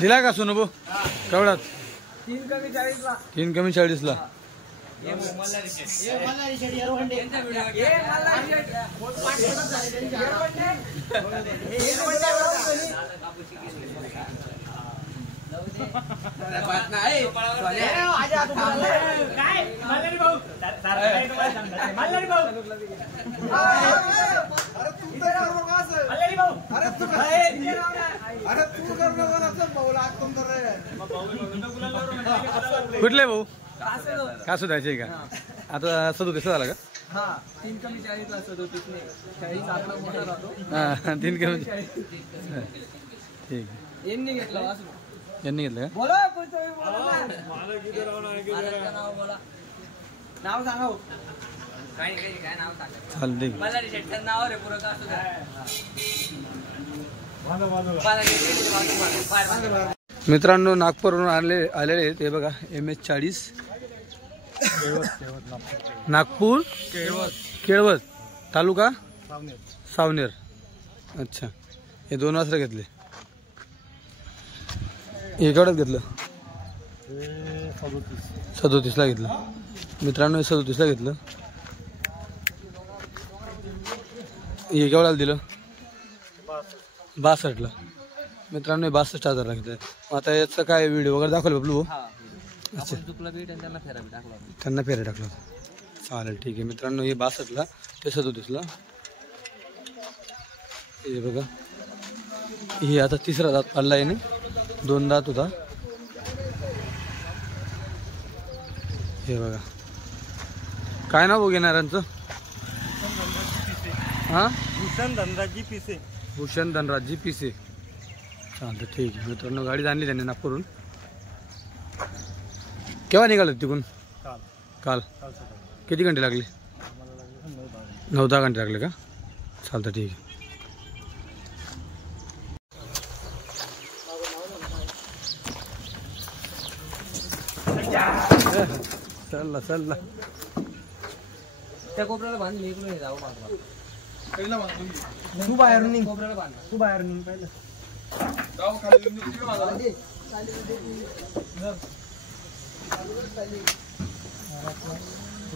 दिला का सोनू भाऊ केवढ्यात 3 कमी 40 ला. कुठले भाऊ का सुधायचे का आता 37 झाला का? 3 कमी 40 ला 37 ने 40 आपला मोठा राहतो. 3 कमी ठीक. यांनी घेतला यांनी घेतलं का? बोला बोला नाव सांगा. काय नाव सांगा. चालते मला रिसेटचं नाव रे पुरं का सुद्धा. मित्रांनो नागपूरवरून आलेले ते बघा MS40 नागपूर केळवत तालुका सावनेर. अच्छा हे 2 वाजता घेतले. हे केवढ्यात घेतलं? 37 ला घेतलं. मित्रांनो 37 ला घेतलं. हे केवढ्याला दिलं? 62 ला. मित्रांनो 62,000 ला घेतलं. आता याचं काय व्हिडिओ वगैरे दाखवलं बबलू? अच्छा त्यांना फेरा टाकला. चालेल ठीक आहे. मित्रांनो हे 62 ला ते 37 ला. हे बघा हे आता 3रा दात पाडला आहे ना. 2 दात होता. हे बघा काय नाव घेणाऱ्यांचं? हां भूषण धनराजी पिसे. भूषण धनराजी पिसे. चालतं ठीक आहे. मित्रांनो गाडी आणली त्यांनी नागपूरहून. केव्हा निघालं तिकडून? काल. किती घंटे लागले? 9-10 घंटे लागले का? चालतं ठीक आहे. चल त्या कोपऱ्याला बांध. इकडे जाऊ मागवा. तू बाहेर निघ. कोपऱ्याला बांध. तू बाहेर निघ पहिलं.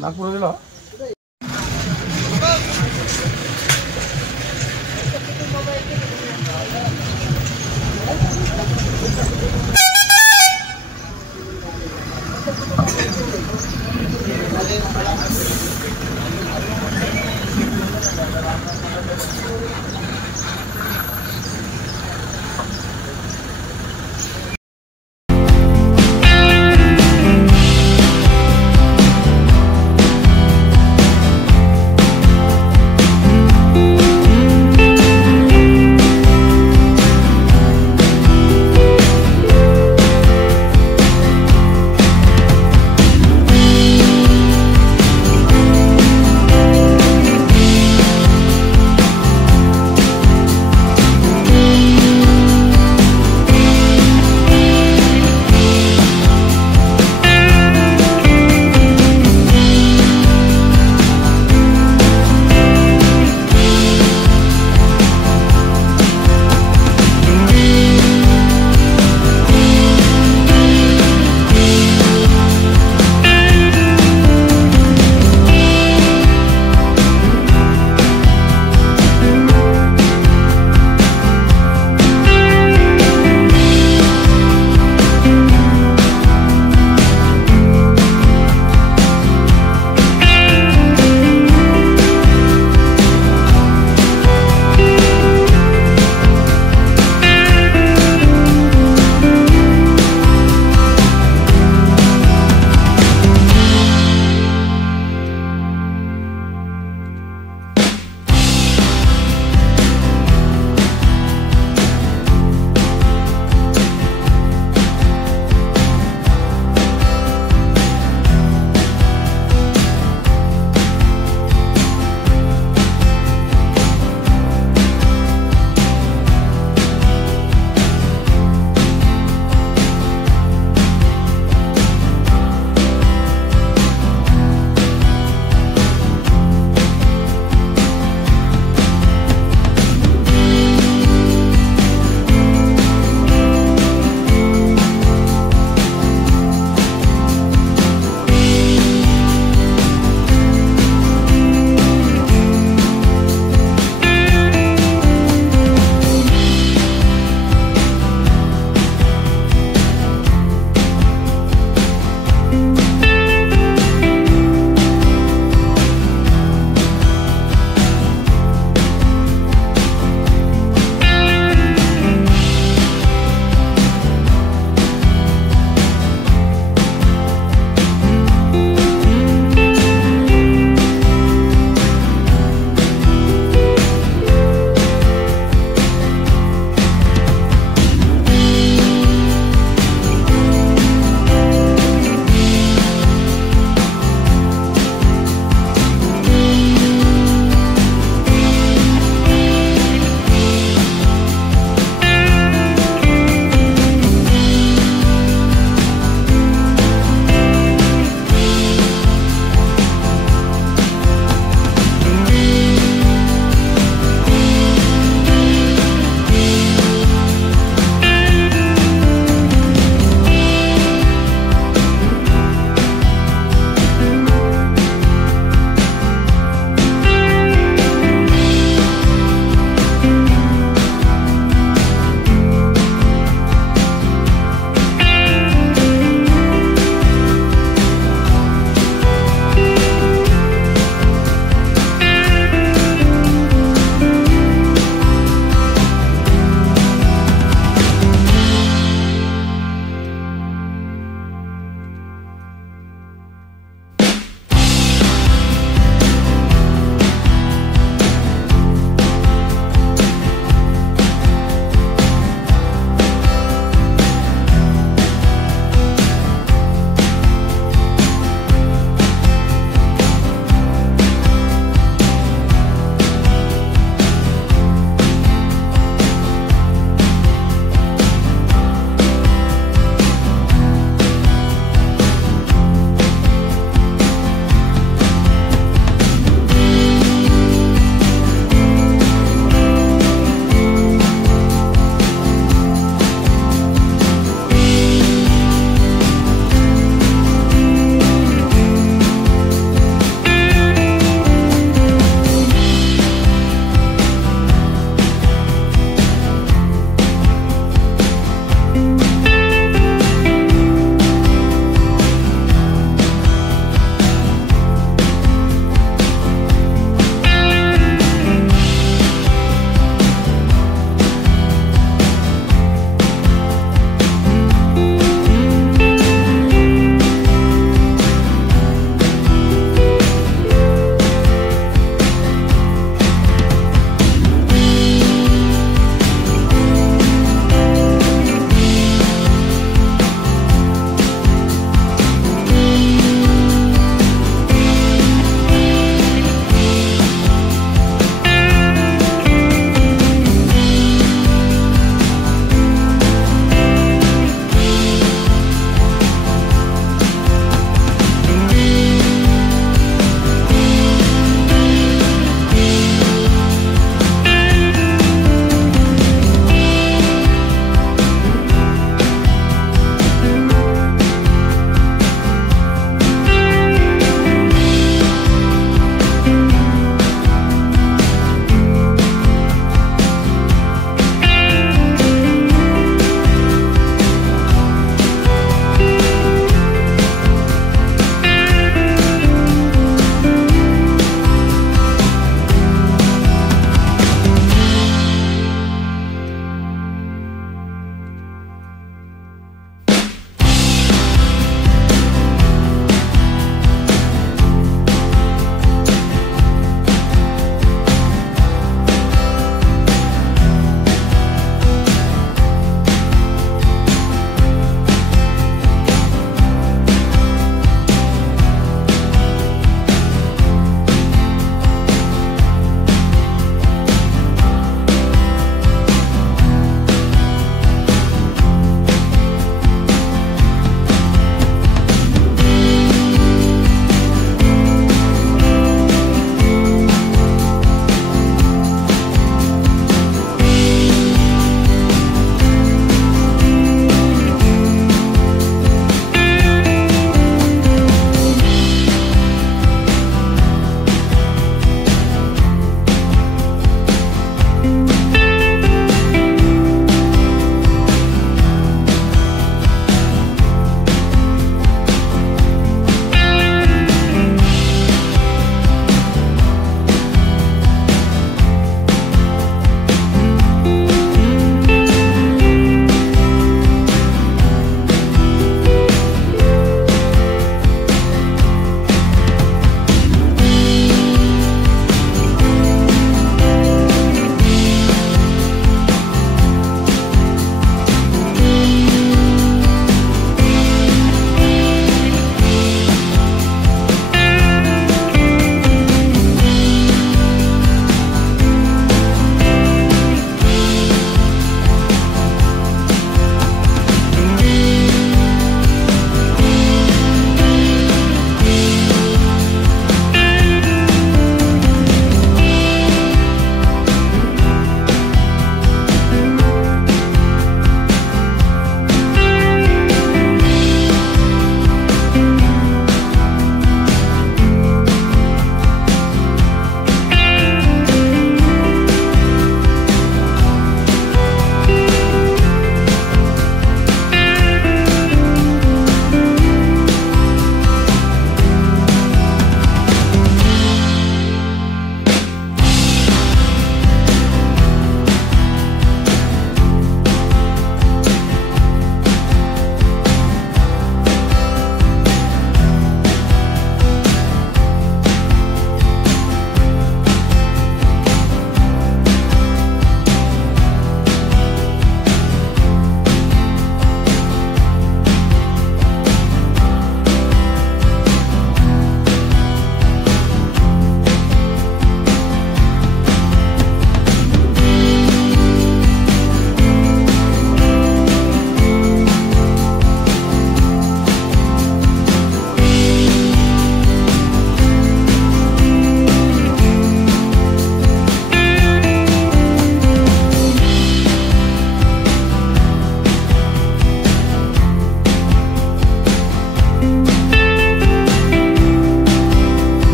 नागपूर गेलो.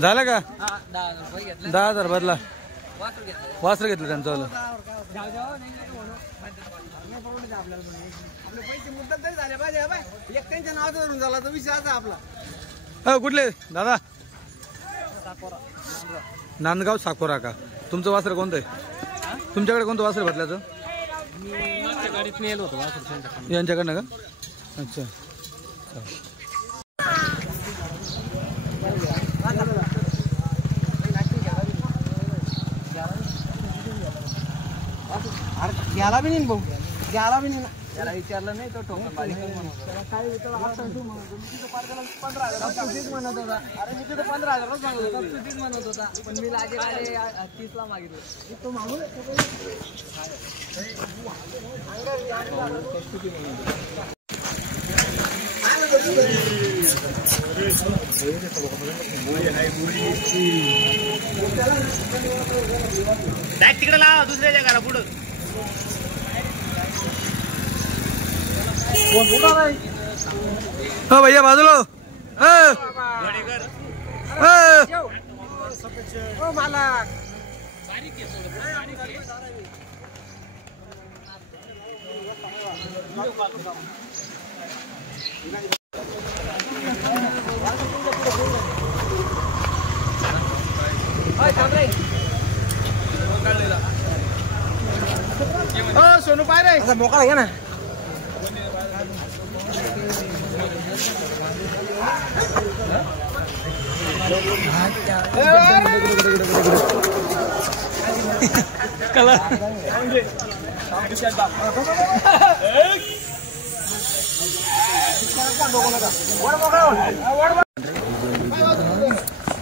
झालं का 10,000 बदला वासर घेतलं त्यांचं आपले पैसे मुद्दत तरी झाले पाहिजे एक त्यांच्या नावाचा धरून झाला तर विषय असा आपला. कुठले दादा नांदगाव साकोरा का तुमचं वासर कोणतं आहे तुमच्याकडे कोणतं वासर भेटल्याचं गाडीत नेलं होतं यांच्याकडनं का अच्छा घ्यायला बी नाही भाऊ घ्यायला बी नाही ना त्याला विचारलं नाही तो ठोका काय म्हणत होता अरे मी तिथं 15,000 सांगत होता तू म्हणत होता पण मी लागे 30ला मागितलं तो मागून तिकडे लावा दुसऱ्या जगाला पुढं हो भैया बाजूला सोनू पाय रे मोकळा घ्या ना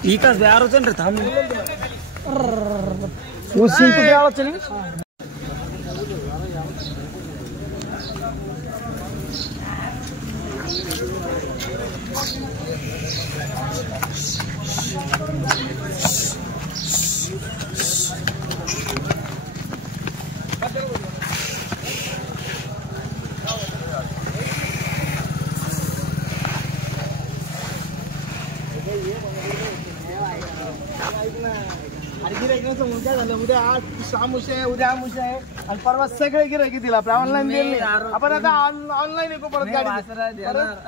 इकाच यार चल रे थांब उद्या आमुष आहे उद्या आमुष आहे आणि परवा सगळे गिरायकी दिला आपल्या ऑनलाईन दिले आपण आता ऑनलाईन येतो परत गाडी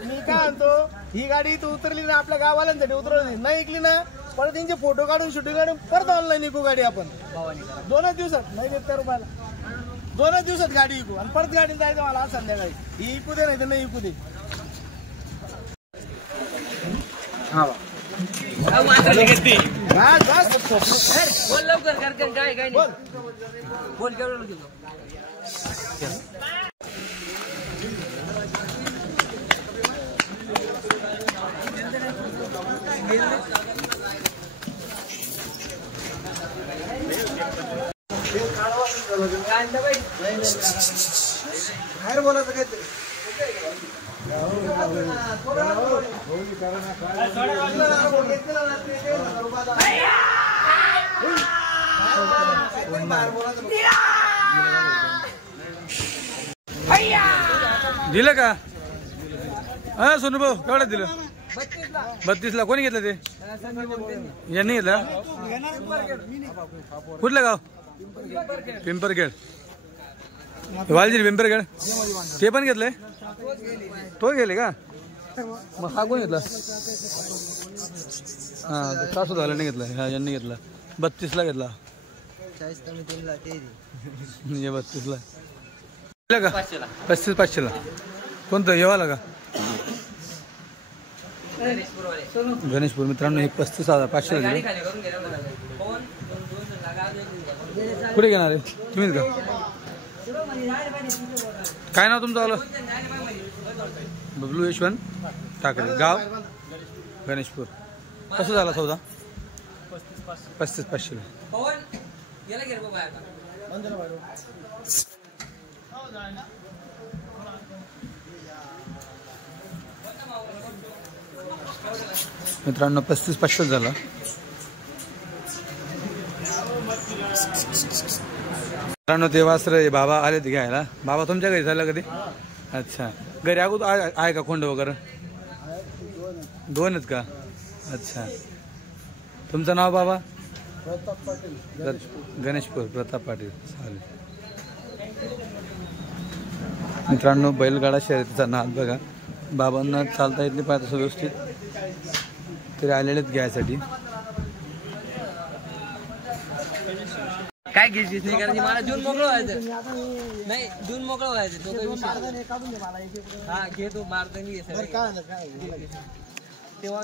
मी काय म्हणतो ही गाडी तू उतरली ना आपल्या गावाल्यांसाठी उतरवली नाही ऐकली ना परत त्यांचे फोटो काढून शूटिंग काढून परत ऑनलाईन विकू गाडी आपण 2च दिवसात नाही देत रुपयाला 2च दिवसात गाडी विकू आणि परत गाडी जायचं मला आज संध्याकाळी ही विकू दे नाही तर नाही विकू दे बोल लवकर कर काय काय बोल बोल केवढं बाहेर बोलायचं काय दिलं का हा सोनू भाऊ केवढं दिलं 32ला कोणी घेतलं ते यांनी घेतलं कुठलं गाव पिंपरखेड वालजी पिंपरखेड ते पण घेतलंय तो गेले का मग हा कोण घेतला हा सासू झाला नाही घेतला हा यांनी घेतला 32ला घेतला 32ला का 3500ला कोणतं येवाला का गणेशपूर मित्रांनो हे 35,500 कुठे घेणार आहे तुम्हीच का? काय नाव तुमचं आलं? बबलू यशवंत ठाकरे, गाव गणेशपूर. कसं झाला सौदा? 35,500. मित्रांनो 35,500 झाला. मित्रांनो ते वासर बाबा आले ते घ्यायला. बाबा तुमच्या घरी झालं कधी? अच्छा, घरी अगोदर आहे का खोंड वगैरे? 2च का? अच्छा. तुमचं नाव बाबा? गणेशपूर, प्रताप पाटील. चालेल. मित्रांनो बैलगाडा शर्यतीचा नाद बघा. बाबांना चालता येत नाही पाहत असं व्यवस्थित, तरी आलेलेच घ्यायसाठी. काय घ्यायची नाही करायची, मला जून मोकळं व्हायचं. नाही जून मोकळं व्हायचं. तो काही विषय हा घे तू मारता नाही तेव्हा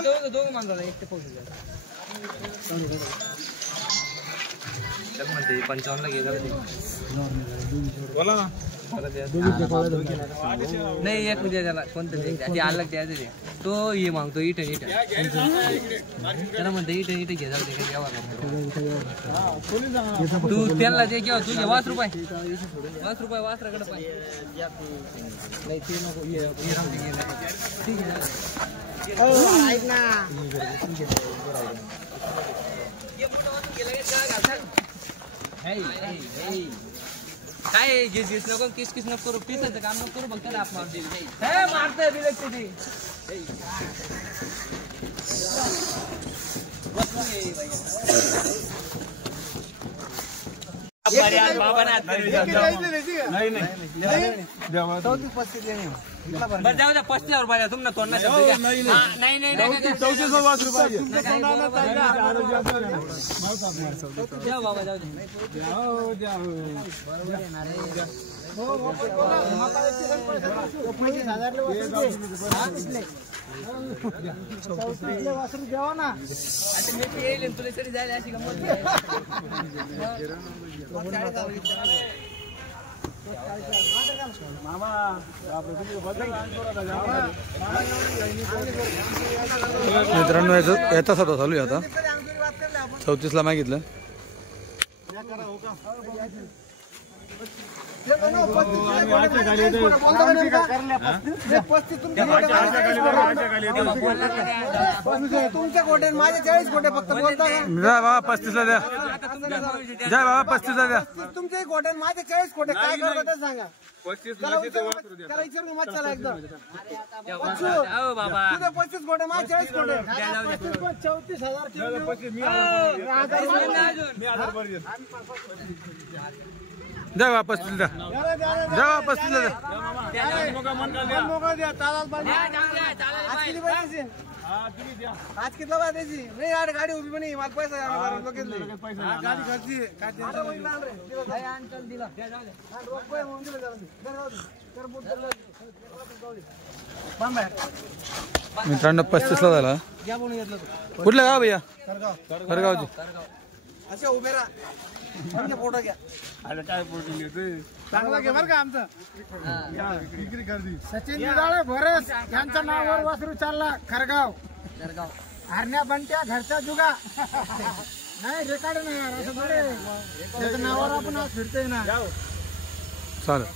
मोठं दोघं माणसाला एक ते पाहू 55 ला घे. बोला ना. नाही एक उद्या त्याला कोणतं ते अलग द्यायचं ते. तो हे मागतो इट त्याला म्हणतो इट घे जाऊ दे. तू त्यांना ते किंवा तुझे 5 रुपये वासराकडे पाहिजे. नाही ते नको ठीक आहे. काय घेस नको किस नको करू. पिसाचं काम नको करू. फक्त आप मारते मारतंय बिलकते ते. बरं जाऊ द्या 35 रुपये तुम्हाला तोंड नाही. नाही 34 रुपये द्या बाबा जाऊ द्या. तुला तरी जायला अशी गमत मित्रांनो याचा सौदा चालू आहे आता. 34 ला मागितलं. तुमच्या कोटे माझे 40 कोटे फक्त बोलता बाबा 35 ला द्या. जय बाबा 35 ला द्या. तुमचे कोटे माझे 40 कोटे काय करतात सांगा. 35 मच्छाला एकदम 25 कोटे माझे 40 कोटे 34,000 द्या वापस द्या. द्या वापस द्या. आज कितना बात द्यायची नाही. यार गाडी उभी पण मला पैसा गाडी घरची मित्रांनो 35 ला झाला. कुठलं गाव भैया? खरगावची. असे उभे राहा. फोटो घ्या. काय फोटो घेतोय चांगला घे बरं का. आमचं सचिन दुधाळे भोरस यांच्या नावावर वासरू चालला. खरगाव हरण्या बंट्या घरचा जुगा. नाही रेकॉर्ड नाही यार असं थोडे. त्याच्या नावावर आपण आज फिरतोय ना. चालेल.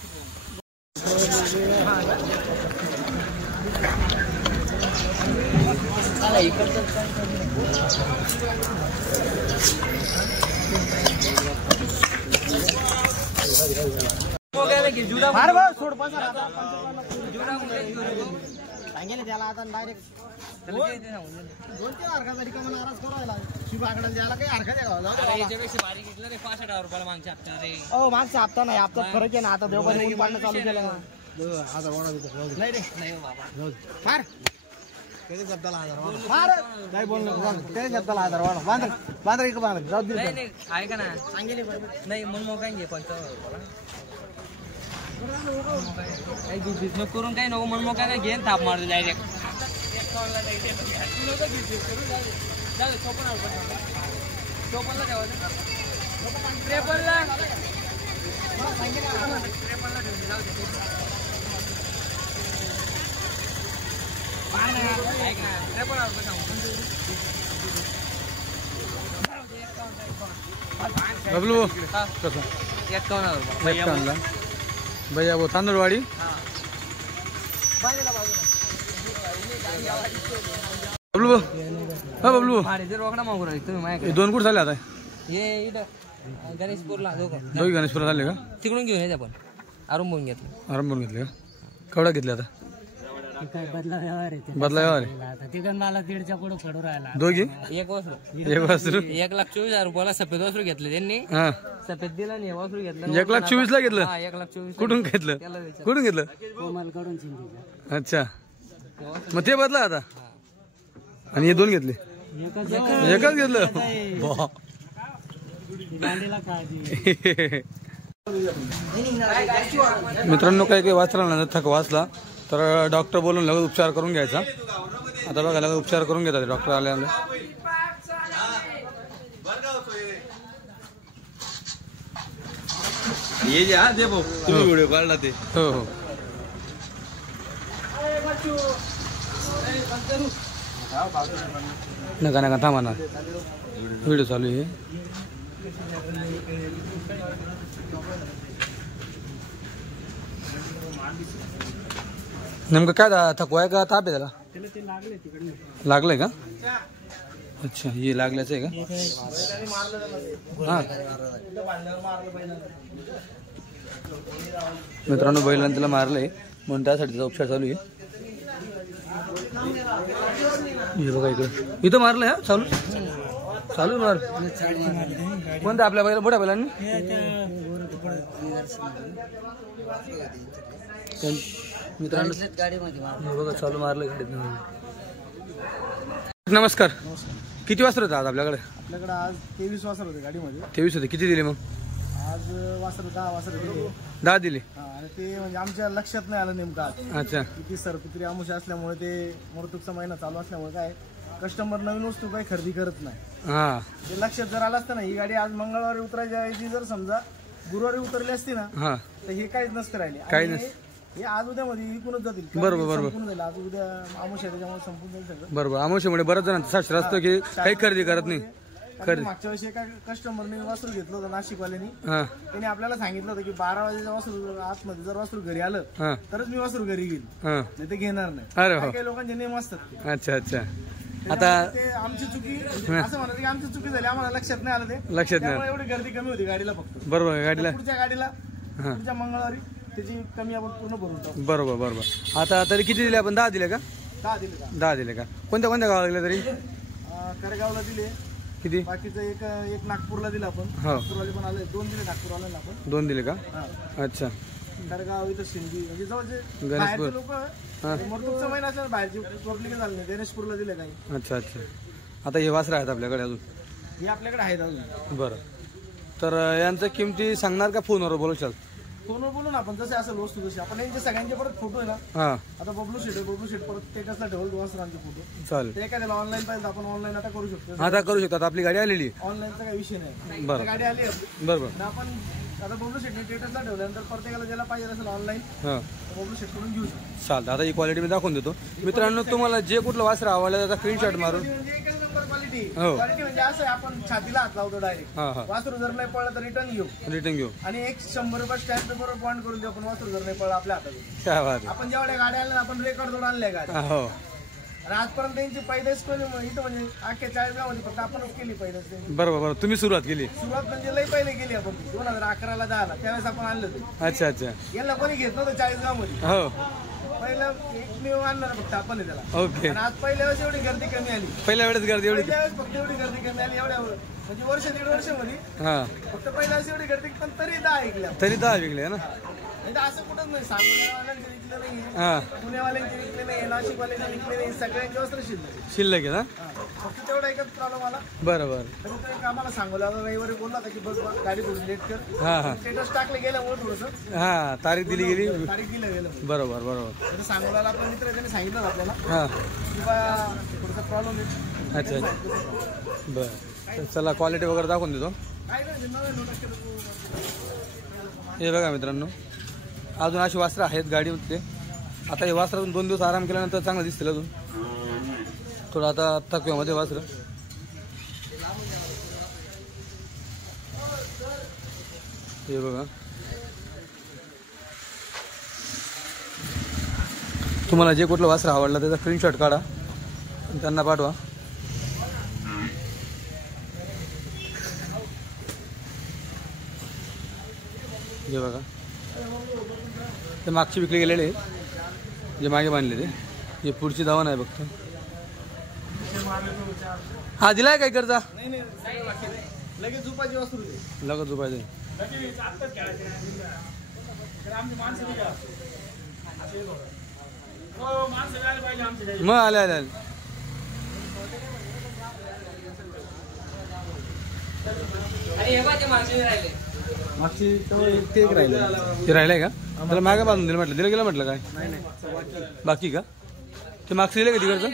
सांगेल त्याला आता डायरेक्ट 2-3 हरकाचा रिकामा नाराज करायला. शिव आकड्याला द्यायला काही हरकत आहे का? याच्यापेक्षा भारी घेतलं रे 65,000 रुपयाला मागच्या हप्ता रे. मागचा हप्ता नाही. हप्ता फरक आहे ना. आता देवबाई पाडणं चालू केलं ना. नाही रे नाही बाबा फार त्याच्या शब्दाला 1000 फार काय बोलणं त्याच्या शब्दाला 1000 वाढ. बांधर इकडे बांधर जाऊ दे. नाही ऐका ना सांगेल नाही मन मोकाय घे 55,000 रुपयाला. काही बिझनेस करून काही नको मन मोकाय घे थाप मारतो डायरेक्ट. बबलू कसं 51 भैया वो तांदूळवाडी बबलू हा बबलू रोकडा मागू राहिले तुम्ही माझ्याकडे. हे 2 कुठं झाले आता हे इथं गणेशपूरला दोघी गणेशपुरा झाले का तिकडून घेऊन येते आपण आरंभून घेतलं. आरंभून घेतले का केवढा घेतले आता बदला व्यवहार मला 1.5च्या पुढे पडू राहिला. दोघी एक वासरू एक वासरू 1,24,000 रुपयाला सफेद वासरू घेतलं त्यांनी. हा सफेद दिला नाही वासरू घेतलं. 1,24,000 ला घेतलं 1,24,000 कुठून घेतलं कुठून घेतलं अच्छा मग ते बदला आता आणि हे 2 घेतले एकच घेतलं वा. मित्रांनो काही वाचला थक वाचला तर डॉक्टर बोलून लगेच उपचार करून घ्यायचा. आता बघा लगेच उपचार करून घेतात डॉक्टर आल्यानंतर. ये जे दे भाऊ तुम्ही व्हिडिओ काढला ते हो हो नका नका थांबा ना व्हिडिओ चालू आहे. नेमकं काय थकवा आहे का ताप आहे त्याला लागलंय का अच्छा हे लागल्याचं आहे का हा मित्रांनो बैलांना त्याला मारलंय म्हणून त्यासाठी त्याचा उपचार चालू आहे. हे बघा इकडे इथं मारलंय हा चालू चालू मार कोणत्या आपल्या बैला मोठ्या बैलांनी मित्रांनो हे बघा चालू मारलं गाडीत. नमस्कार किती वाजता होता आज आपल्याकडे आपल्याकडे आज 23 वासर होते गाडीमध्ये. 23 होते किती दिले मग आज वासर 10 वासर दिले. 10 दिले आणि ते म्हणजे आमच्या लक्षात नाही आलं नेमकं आज अच्छा किती सरपित्री अमुषा असल्यामुळे ते मृतूकचा महिना चालू असल्यामुळे काय कस्टमर नवीन वस्तू काही खरेदी करत नाही. हा ते लक्षात जर आलं असतं ना ही गाडी आज मंगळवारी उतरायच्या ऐवजी जर समजा गुरुवारी उतरली असती ना हा तर हे काहीच नसतं राहिले. काही आणि नसतं. हे आज उद्या मध्ये विकूनच जातील. बरोबर, बरोबर. संपून जाईल आज उद्या अमुषा त्याच्यामुळे संपून जाईल सगळं. बरोबर आमोशामुळे बऱ्याच जणांचं शास्त्र असतं की काही खरेदी करत नाही. कारण मागच्या वर्षी एका कस्टमरने वासरू घेतलं होतं नाशिकवाल्यानी. हा त्यांनी आपल्याला सांगितलं होतं की 12 वाजेच्या वासरू आतमध्ये जर वासरू घरी आलं हा तरच मी वासरू घरी घेईल हा नाही ते घेणार नाही. अरे हो काही काही लोकांचे नियम असतात ते. अच्छा अच्छा आता त्याच्यामुळे ते आमची चुकी असं म्हणत की आमची चुकी झाली आम्हाला लक्षात नाही आलं ते. लक्षात नाही त्यामुळे एवढी गर्दी कमी होती गाडीला फक्त. बरोबर गाडीला पुढच्या गाडीला पुढच्या मंगळवारी त्याची कमी आपण पूर्ण भरून टाकू. बरोबर बरोबर आता तरी किती दिले आपण 10 दिले का 10 दिले का 10 दिले का कोणत्या कोणत्या गावाला दिले तरी करगावला दिले. किती बाकीचं एक नागपूरला दिलं आपण. हो नागपूरवाले पण आले 2 दिले नागपूरवाल्यांना आपण. 2 दिले का हा अच्छा करगाव इथं सिंधी म्हणजे जवळचे गणेशपूर. बाहेरचे लोक मरतूकचा महिना असल्या बाहेरची टोटली झालं नाही. गणेशपूरला दिले काही. अच्छा अच्छा आता हे वासरं आहेत आपल्याकडे अजून हे आपल्याकडे आहेत अजून. बरं तर यांचं किमती सांगणार का फोनवर बोलशाल फोनवर बोलून आपण जसे असेल वस्तू जशी आपण यांचे सगळ्यांचे परत फोटो आहे ना. हा आता बबलू शेट आहे बबलू शेट परत स्टेटसला ठेवल 2 वासरांचे फोटो. चालेल ते एखाद्याला ऑनलाईन पाहिजे आपण ऑनलाईन आता करू शकतो. आता करू शकतात आपली गाडी आलेली ऑनलाईनचा काही विषय नाही. बरं. ती गाडी आली आपली. बरोबर आणि आपण आता बबलू शेटने स्टेटसला ठेवल्यानंतर प्रत्येकाला ज्याला पाहिजे असेल ऑनलाईन हा बबलू शेट कडून घेऊ शकतो. चालतं आता ही क्वालिटी मी दाखवून देतो मित्रांनो. तुम्हाला जे कुठलं वासर आवडलं त्याचा स्क्रीनशॉट मारून म्हणजे एकच नंबर क्वालिटी. हो. क्वालिटी म्हणजे असं आहे आपण छातीला हात लावतो डायरेक्ट. हा हा वासरू जर नाही पडलं तर रिटर्न घेऊ रिटर्न घेऊ आणि एक 100 रुपये स्टॅम्प पेपर पॉईंट करून देऊ आपण. वासरू जर नाही पडलं आपल्या हातात. काय बात आपण जेवढ्या गाड्या आल्या ना आपण रेकॉर्ड जोड आणल्या गाड्या. आहे. हो आणि आजपर्यंत त्यांची पैदास कोणी इथं म्हणजे अख्ख्या 40 गावामध्ये फक्त आपणच केली पैदास त्यांची. बरोबर बरोबर तुम्ही सुरुवात केली सुरुवात म्हणजे लई पहिले केली आपण 2011ला 10ला त्यावेळेस आपण आणलं ते. अच्छा अच्छा याला कोणी घेत नव्हतं 40 गावामध्ये. हो पहिलं एकमेव आणणार फक्त आपण आहे त्याला. ओके आणि आज पहिल्या वेळेस एवढी गर्दी कमी आली. पहिल्या वेळेस गर्दी एवढी पहिल्या वेळेस फक्त एवढी गर्दी कमी आली एवढ्या म्हणजे वर्ष 1.5 वर्षामध्ये हां फक्त पहिल्या वर्षी एवढी गर्दी पण तरी 10 ऐकल्या तरी 10 विकले ना. म्हणजे असं कुठंच नाही. सांगोल्यावाल्यांचे विकले नाही, हां पुण्यावाल्यांचे विकले नाही, नाशिकवाल्यांचे विकले नाही, सगळ्यांचे वस्त्र शिल्लक. शिल्लक आहे ना. फक्त तेवढा एकच प्रॉब्लेम आला. बरं बरं. तरी तो एक आम्हाला सांगोल्याला रविवारी बोलला होता की बघ बा, गाडी थोडी लेट कर. हां हां स्टेटस टाकले गेल्यामुळे थोडंसं हां तारीख दिली गेली. तारीख दिलं गेलं. बरोबर बरोबर. तर सांगोल्याला आपला मित्र आहे, त्यांनी सांगितलं होतं आपल्याला हां की बा थोडासा प्रॉब्लेम आहे. अच्छा अच्छा. बरं तर चला क्वालिटी वगैरे दाखवून देतो. काय नाही 99% हे बघा मित्रांनो अजून अशी वस्त्र आहेत गाडीमध्ये. आता हे वस्त्र अजून 2 दिवस आराम केल्यानंतर चांगलं दिसतील. अजून थोडं आता थकव्यामध्ये वस्त्र. हे बघा तुम्हाला जे कुठलं वस्त्र आवडलं त्याचा स्क्रीनशॉट काढा आणि त्यांना पाठवा. हे बघा ते मागची विकले गेलेले जे मागे बांधले ते. हे पुढची धावा नाही फक्त. हा दिलाय काय करता नाही नाही लगेच झोपायची वस्तू होती. लगत झोपायचं. मग आले आले आले. मागची ते एक राहिले. ते राहिलंय का. त्याला मागे बांधून दिलं म्हटलं. दिलं गेलं म्हटलं काय बाकी का. ते मागचं दिलं का तिकडचं.